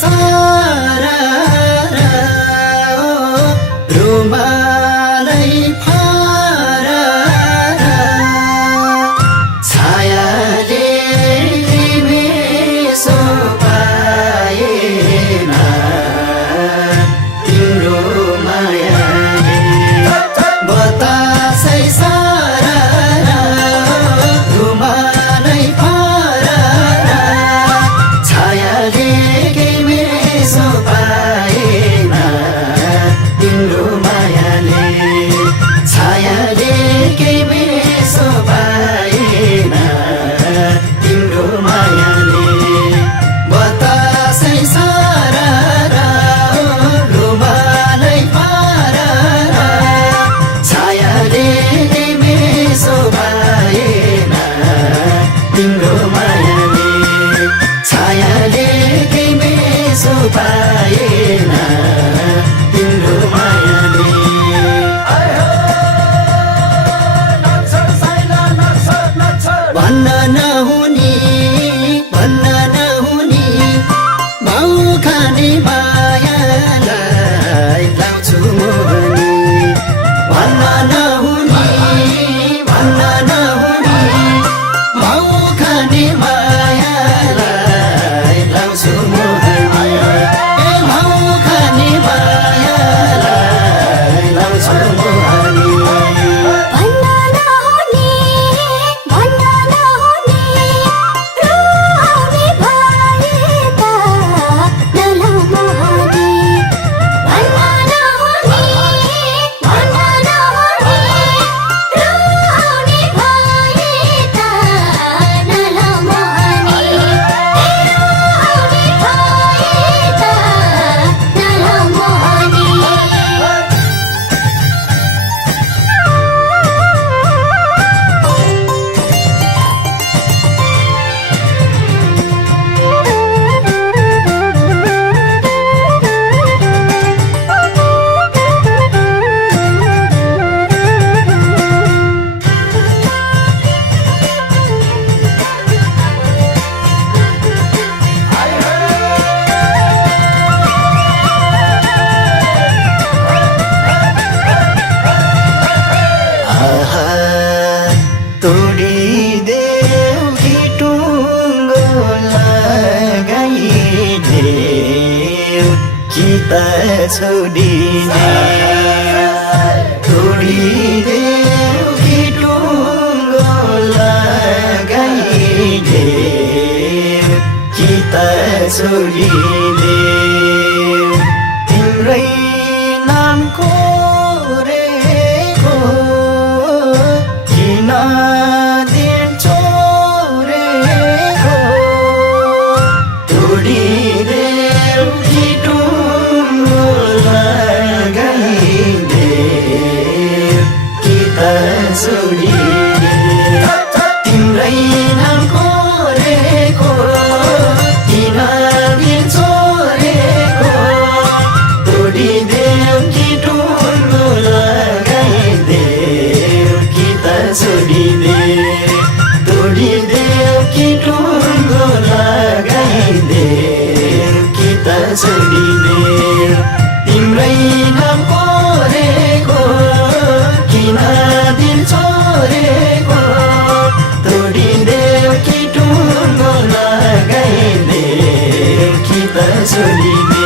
सारा रुमालै फारा छायाले मेसो पाएन तिम्रो मायाले बतासै सारा रुमालै फारा छायाले मेसो पाएन तिम्रो मायाले छायाले मेसो पाएन तिम्रो मायाले बतासै सारा रुमालै फारा छायाले मेसो पाएन तिम्रो मायाले छायाले मेसो पाएन तिम्रो मायाले भन्न नहुने भाउ खाने मायालाई लाउँछु मोहनी भन्न नहुने भाउ खाने मायालाई लाउँछु मोहनी ए भाउ खाने मायालाई लाउँछु मोहनी तोडिदेऊ कि टुङ्गो लगाइदेऊ कि त छोडिने तोडिदेऊ कि टुङ्गो लगाइदेऊ कि त छोडिदेऊ तिम्रै नामको दिल छोडेको तोडिदेऊ कि टुङ्गो लगाइदेऊ कि त छोडिदेऊ तिम्रै नाम कोरेको किन दिल छोडेको तोडिदेऊ कि टुङ्गो लगाइदेऊ कि त छोडिदेऊ तोडिदेऊ कि टुङ्गो लगाइदेऊ कि त छोडिदेऊ तिम्रै नाम कोरेको किन दिल छोडेको तोडिदेऊ कि टुङ्गो लगाइदेऊ कि त छोडिदेऊ